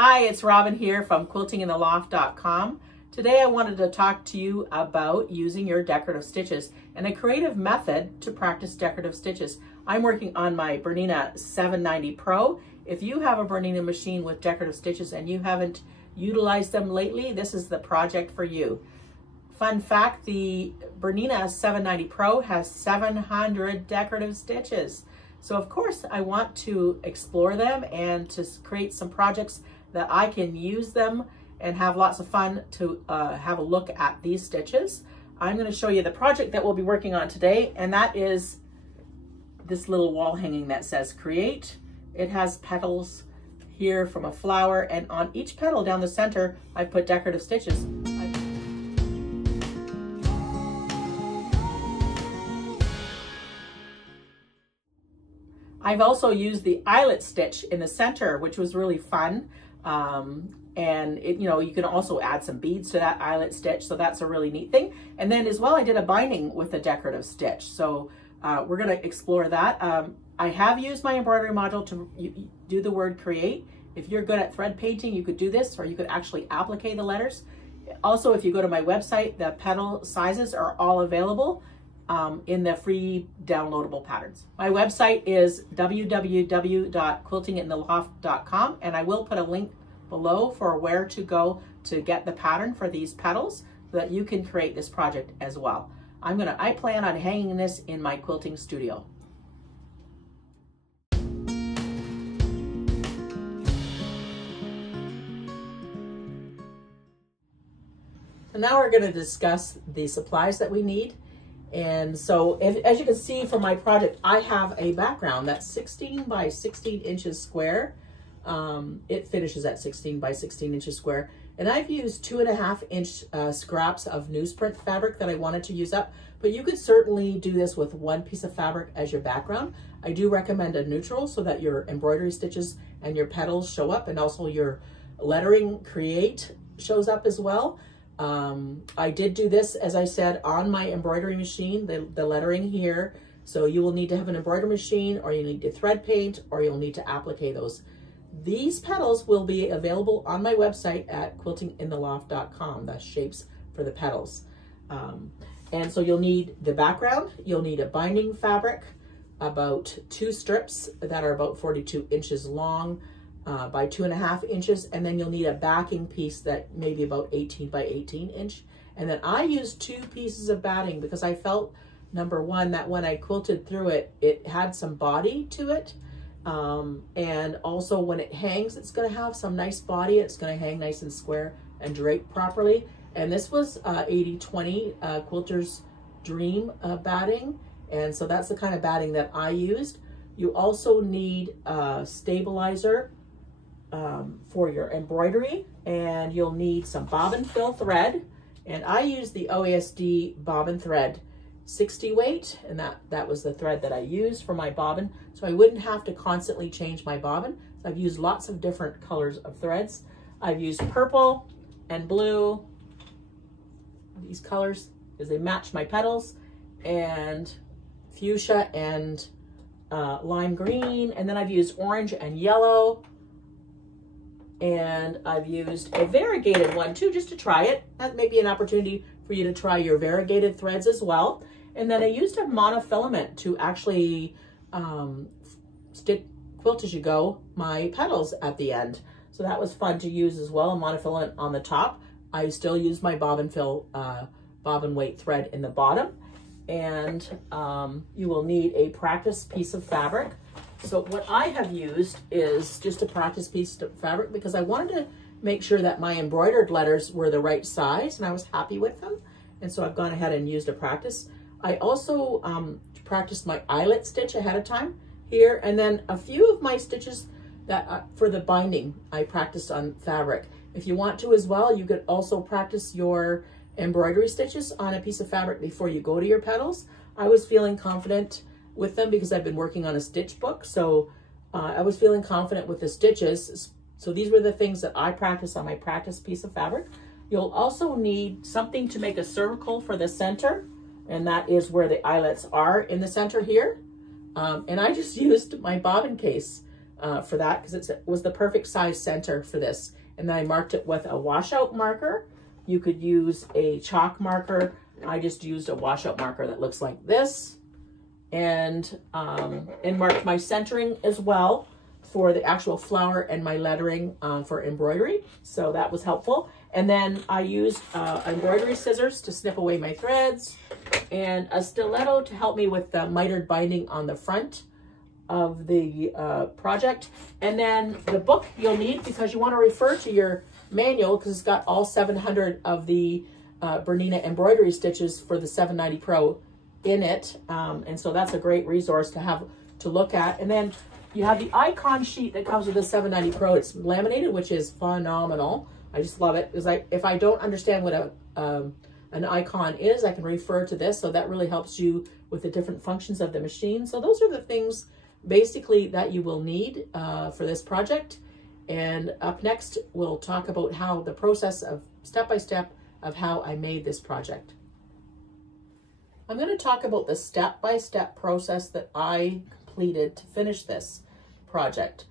Hi, it's Robin here from quiltingintheloft.com. Today I wanted to talk to you about using your decorative stitches and a creative method to practice decorative stitches. I'm working on my BERNINA 790 Pro. If you have a BERNINA machine with decorative stitches and you haven't utilized them lately, this is the project for you. Fun fact, the BERNINA 790 Pro has 700 decorative stitches. So of course I want to explore them and to create some projects that I can use them and have lots of fun to have a look at these stitches. I'm going to show you the project that we'll be working on today, and that is this little wall hanging that says create. It has petals here from a flower, and on each petal down the center I put decorative stitches. I've also used the eyelet stitch in the center, which was really fun. And you can also add some beads to that eyelet stitch, so that's a really neat thing. And then as well, I did a binding with a decorative stitch, so we're going to explore that. I have used my embroidery module to do the word create. If you're good at thread painting, you could do this, or you could actually applique the letters. Also, if you go to my website, the petal sizes are all available in the free downloadable patterns. My website is www.quiltingintheloft.com, and I will put a link below for where to go to get the pattern for these petals so that you can create this project as well. I plan on hanging this in my quilting studio. So now we're going to discuss the supplies that we need. And so as you can see from my project, I have a background that's 16 by 16 inches square. It finishes at 16 by 16 inches square. And I've used 2.5 inch scraps of newsprint fabric that I wanted to use up, but you could certainly do this with one piece of fabric as your background. I do recommend a neutral so that your embroidery stitches and your petals show up, and also your lettering create shows up as well. I did do this, as I said, on my embroidery machine, the lettering here. So you will need to have an embroidery machine, or you need to thread paint, or you'll need to applique those. These petals will be available on my website at quiltingintheloft.com, the shapes for the petals. And so you'll need the background, you'll need a binding fabric, about 2 strips that are about 42 inches long by 2.5 inches, and then you'll need a backing piece that may be about 18 by 18 inch. And then I used 2 pieces of batting because I felt, number one, that when I quilted through it, it had some body to it. And also when it hangs, it's going to have some nice body. It's going to hang nice and square and drape properly. And this was 80/20 Quilter's Dream batting. And so that's the kind of batting that I used. You also need a stabilizer for your embroidery, and you'll need some bobbin fill thread. And I used the OASD bobbin thread 60 weight, and that was the thread that I used for my bobbin, so I wouldn't have to constantly change my bobbin. So I've used lots of different colors of threads. I've used purple and blue, these colors, because they match my petals, and fuchsia and lime green, and then I've used orange and yellow, and I've used a variegated one too, just to try it. That may be an opportunity for you to try your variegated threads as well. And then I used a monofilament to actually quilt as you go my petals at the end. So that was fun to use as well, a monofilament on the top. I still use my bobbin fill, bobbin weight thread in the bottom. And you will need a practice piece of fabric. So what I have used is just a practice piece of fabric because I wanted to make sure that my embroidered letters were the right size and I was happy with them. And so I've gone ahead and used a practice. I also practiced my eyelet stitch ahead of time here, and then a few of my stitches that for the binding I practiced on fabric. If you want to as well, you could also practice your embroidery stitches on a piece of fabric before you go to your petals. I was feeling confident with them because I've been working on a stitch book, so I was feeling confident with the stitches. So these were the things that I practiced on my practice piece of fabric. You'll also need something to make a circle for the center, and that is where the eyelets are in the center here. And I just used my bobbin case. for that because it was the perfect size center for this. And then I marked it with a washout marker. You could use a chalk marker. I just used a washout marker that looks like this, and marked my centering as well for the actual flower and my lettering for embroidery. So that was helpful. And then I used embroidery scissors to snip away my threads, and a stiletto to help me with the mitered binding on the front of the project. And then the book you'll need because you want to refer to your manual because it's got all 700 of the BERNINA embroidery stitches for the 790 Pro in it. And so that's a great resource to have to look at. And then you have the icon sheet that comes with the 790 Pro. It's laminated, which is phenomenal. I just love it. It's like if I don't understand what an icon is, I can refer to this. So that really helps you with the different functions of the machine. So those are the things basically that you will need for this project. And up next, we'll talk about how the process of step-by-step of how I made this project. I'm going to talk about the step-by-step process that I completed to finish this project.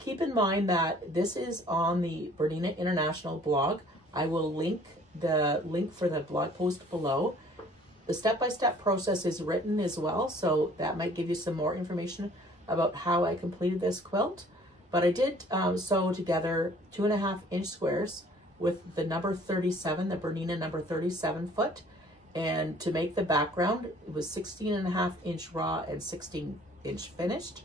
Keep in mind that this is on the BERNINA International blog. I will link the link for the blog post below. The step-by-step process is written as well, so that might give you some more information about how I completed this quilt. But I did sew together 2.5 inch squares with the number 37, the BERNINA number 37 foot. And to make the background, it was 16.5 inch raw and 16 inch finished.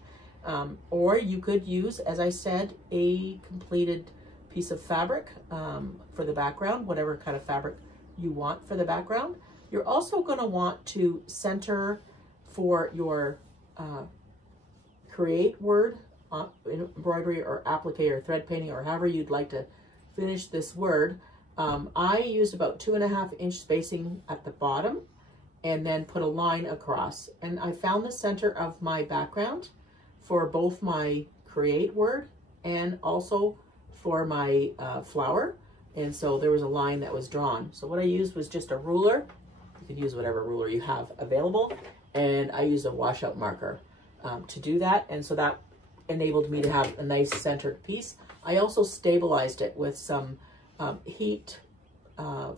Or you could use, as I said, a completed piece of fabric for the background, whatever kind of fabric you want for the background. You're also going to want to center for your create word, embroidery or applique or thread painting or however you'd like to finish this word. I used about 2.5 inch spacing at the bottom and then put a line across. And I found the center of my background for both my create word and also for my flower. And so there was a line that was drawn. So what I used was just a ruler. You could use whatever ruler you have available. And I used a washout marker to do that. And so that enabled me to have a nice centered piece. I also stabilized it with some heat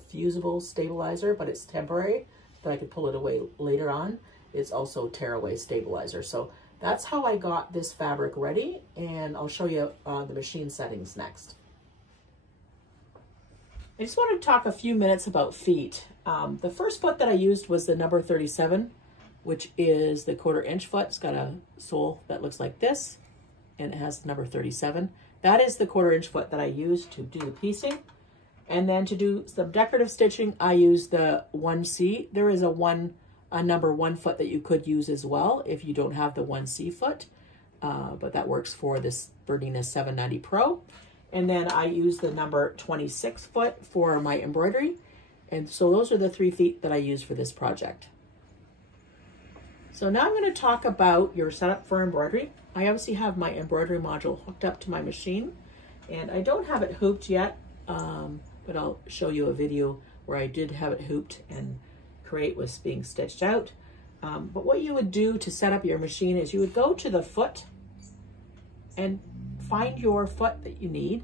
fusible stabilizer, but it's temporary, but I could pull it away later on. It's also tearaway stabilizer. So that's how I got this fabric ready, and I'll show you the machine settings next. I just wanted to talk a few minutes about feet. The first foot that I used was the number 37, which is the 1/4 inch foot. It's got a sole that looks like this, and it has the number 37. That is the 1/4 inch foot that I used to do the piecing. And then to do some decorative stitching, I used the 1C. There is a number 1 foot that you could use as well if you don't have the 1C foot, but that works for this BERNINA 790 Pro. And then I used the number 26 foot for my embroidery. And so those are the 3 feet that I used for this project. So now I'm going to talk about your setup for embroidery. I obviously have my embroidery module hooked up to my machine, and I don't have it hooped yet, but I'll show you a video where I did have it hooped and create was being stitched out. But what you would do to set up your machine is you would go to the foot and find your foot that you need.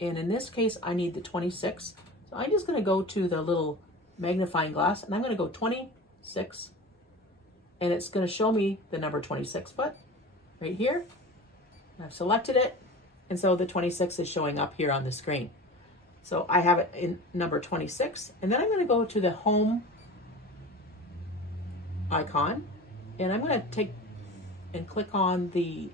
And in this case, I need the 26. So I'm just going to go to the little magnifying glass, and I'm going to go 26, and it's going to show me the number 26 foot right here. I've selected it, and so the 26 is showing up here on the screen. So I have it in number 26, and then I'm going to go to the home icon, and I'm going to take and click on the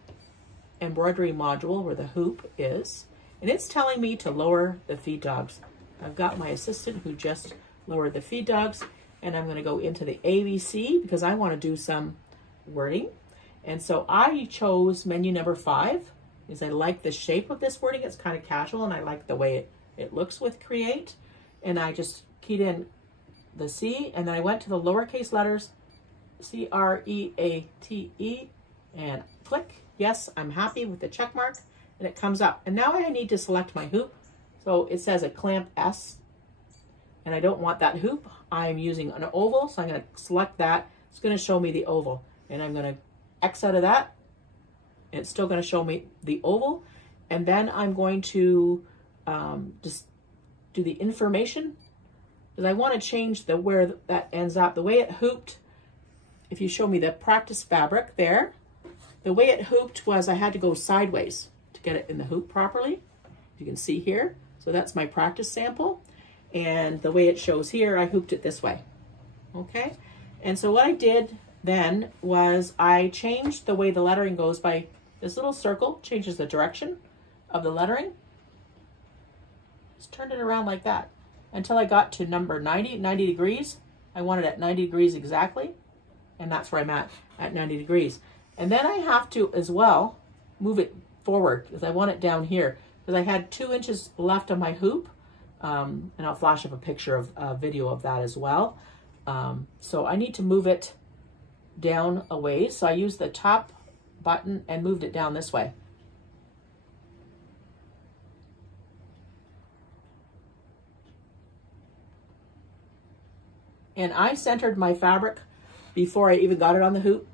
embroidery module where the hoop is, and it's telling me to lower the feed dogs. I've got my assistant who just lowered the feed dogs, and I'm going to go into the ABC because I want to do some wording. And so I chose menu number 5 because I like the shape of this wording. It's kind of casual, and I like the way it looks with create. And I just keyed in the C, and then I went to the lowercase letters, C-R-E-A-T-E, and click. Yes, I'm happy with the check mark, and it comes up. And now I need to select my hoop. So it says a clamp S, and I don't want that hoop. I'm using an oval, so I'm going to select that. It's going to show me the oval, and I'm going to X out of that, It's still going to show me the oval. And then I'm going to just do the information, because I want to change the where that ends up. The way it hooped, if you show me the practice fabric there, the way it hooped was I had to go sideways to get it in the hoop properly. You can see here. So that's my practice sample. And the way it shows here, I hooped it this way. Okay. And so what I did then was I changed the way the lettering goes by this little circle, changes the direction of the lettering. Just turned it around like that until I got to number 90 degrees. I want it at 90 degrees exactly. And that's where I'm at 90 degrees. And then I have to as well move it forward because I want it down here because I had 2 inches left on my hoop. And I'll flash up a picture of a video of that as well. So I need to move it down a ways. So I used the top button and moved it down this way. And I centered my fabric before I even got it on the hoop,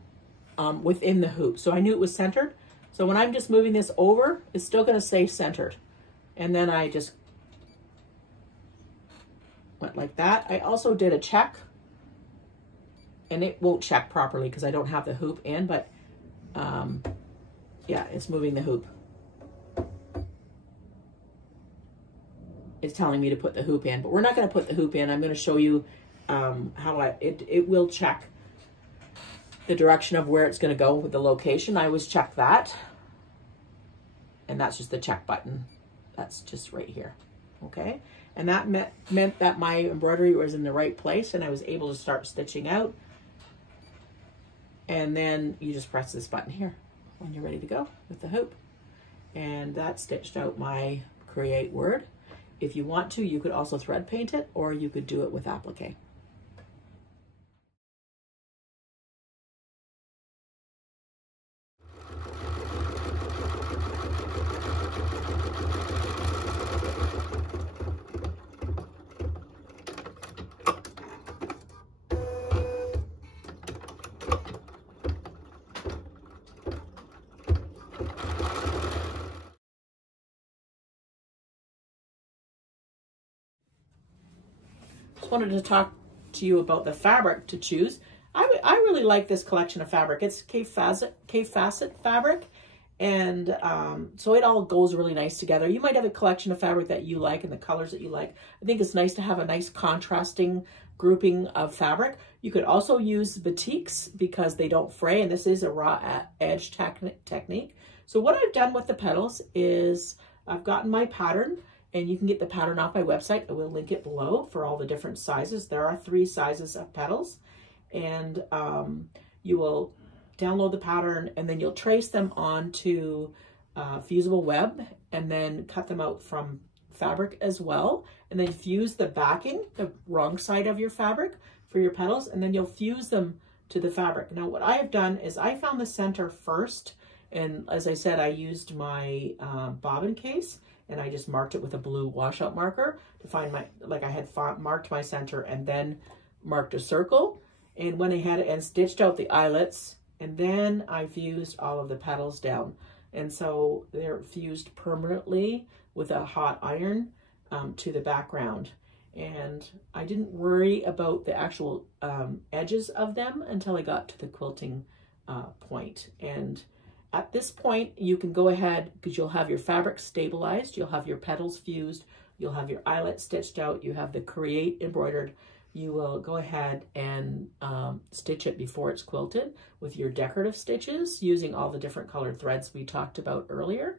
within the hoop. So I knew it was centered. So when I'm just moving this over, it's still going to stay centered. And then I just went like that. I also did a check, and it won't check properly because I don't have the hoop in, but yeah, it's moving the hoop. It's telling me to put the hoop in, but we're not going to put the hoop in. I'm going to show you how it will check the direction of where it's going to go with the location. I always check that, and that's just the check button. That's just right here. Okay. And that meant that my embroidery was in the right place and I was able to start stitching out. And then you just press this button here when you're ready to go with the hoop. And that stitched out my create word. If you want to, you could also thread paint it, or you could do it with applique. Wanted to talk to you about the fabric to choose. I really like this collection of fabric. It's Cape Facet fabric, and so it all goes really nice together. You might have a collection of fabric that you like and the colors that you like. I think it's nice to have a nice contrasting grouping of fabric. You could also use batiks because they don't fray, and this is a raw edge technique. So what I've done with the petals is I've gotten my pattern, and you can get the pattern off my website. I will link it below for all the different sizes. There are 3 sizes of petals, and you will download the pattern, and then you'll trace them onto fusible web, and then cut them out from fabric as well, and then fuse the backing, the wrong side of your fabric for your petals, and then you'll fuse them to the fabric. Now what I have done is I found the center first, and as I said, I used my bobbin case, and I just marked it with a blue washout marker to find my, like I had marked my center and then marked a circle, and went ahead and stitched out the eyelets, and then I fused all of the petals down. And so they're fused permanently with a hot iron to the background. And I didn't worry about the actual edges of them until I got to the quilting point. And at this point, you can go ahead, because you'll have your fabric stabilized, you'll have your petals fused, you'll have your eyelet stitched out, you have the create embroidered. You will go ahead and stitch it before it's quilted with your decorative stitches using all the different colored threads we talked about earlier.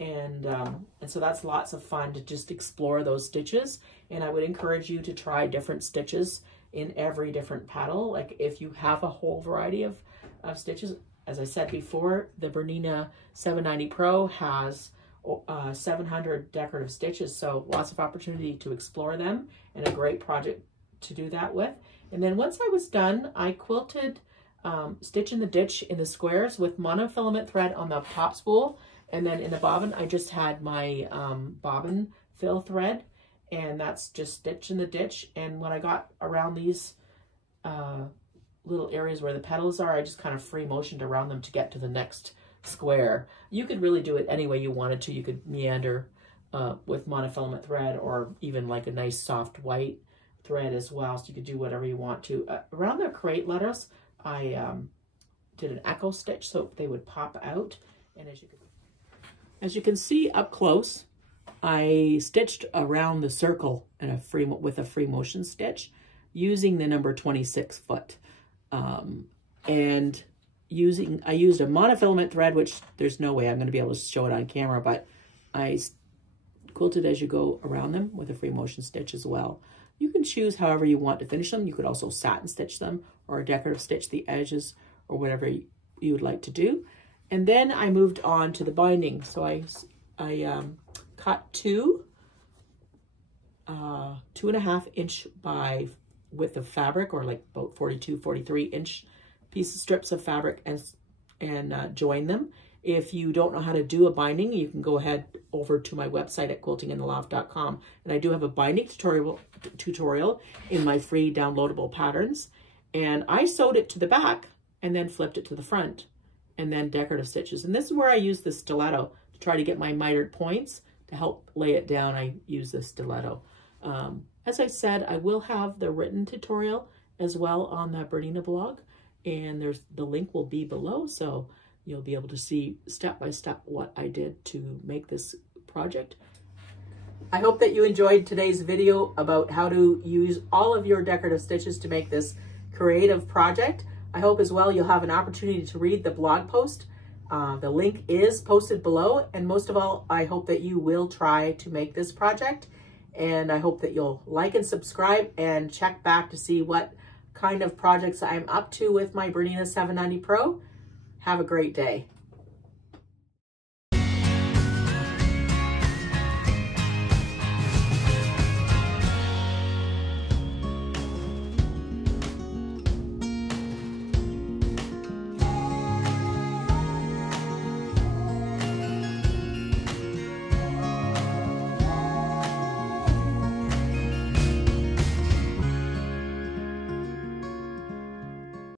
And so that's lots of fun to just explore those stitches. And I would encourage you to try different stitches in every different petal. Like if you have a whole variety of stitches, as I said before, the BERNINA 790 Pro has 700 decorative stitches, so lots of opportunity to explore them, and a great project to do that with. And then once I was done, I quilted Stitch in the Ditch in the squares with monofilament thread on the top spool, and then in the bobbin, I just had my bobbin fill thread, and that's just Stitch in the Ditch. And when I got around these little areas where the petals are, I just kind of free motioned around them to get to the next square. You could really do it any way you wanted to. You could meander with monofilament thread, or even like a nice soft white thread as well. So you could do whatever you want to. Around the crate letters, I did an echo stitch so they would pop out. And as you can see up close, I stitched around the circle in with a free motion stitch using the number 26 foot. And I used a monofilament thread, which there's no way I'm going to be able to show it on camera, but I quilted as you go around them with a free motion stitch as well. You can choose however you want to finish them. You could also satin stitch them or decorative stitch the edges or whatever you would like to do. And then I moved on to the binding. So I cut two 2.5 inch by width of fabric, or like about 42, 43 inch strips of fabric, and join them. If you don't know how to do a binding, you can go ahead over to my website at quiltingintheloft.com. And I do have a binding tutorial in my free downloadable patterns. And I sewed it to the back and then flipped it to the front, and then decorative stitches. And this is where I use the stiletto to try to get my mitered points. To help lay it down, I use the stiletto. As I said, I will have the written tutorial as well on the BERNINA blog, and the link will be below, so you'll be able to see step by step what I did to make this project. I hope that you enjoyed today's video about how to use all of your decorative stitches to make this creative project. I hope as well you'll have an opportunity to read the blog post. The link is posted below, and most of all, I hope that you will try to make this project, and I hope that you'll like and subscribe and check back to see what kind of projects I'm up to with my BERNINA 790 Pro. Have a great day.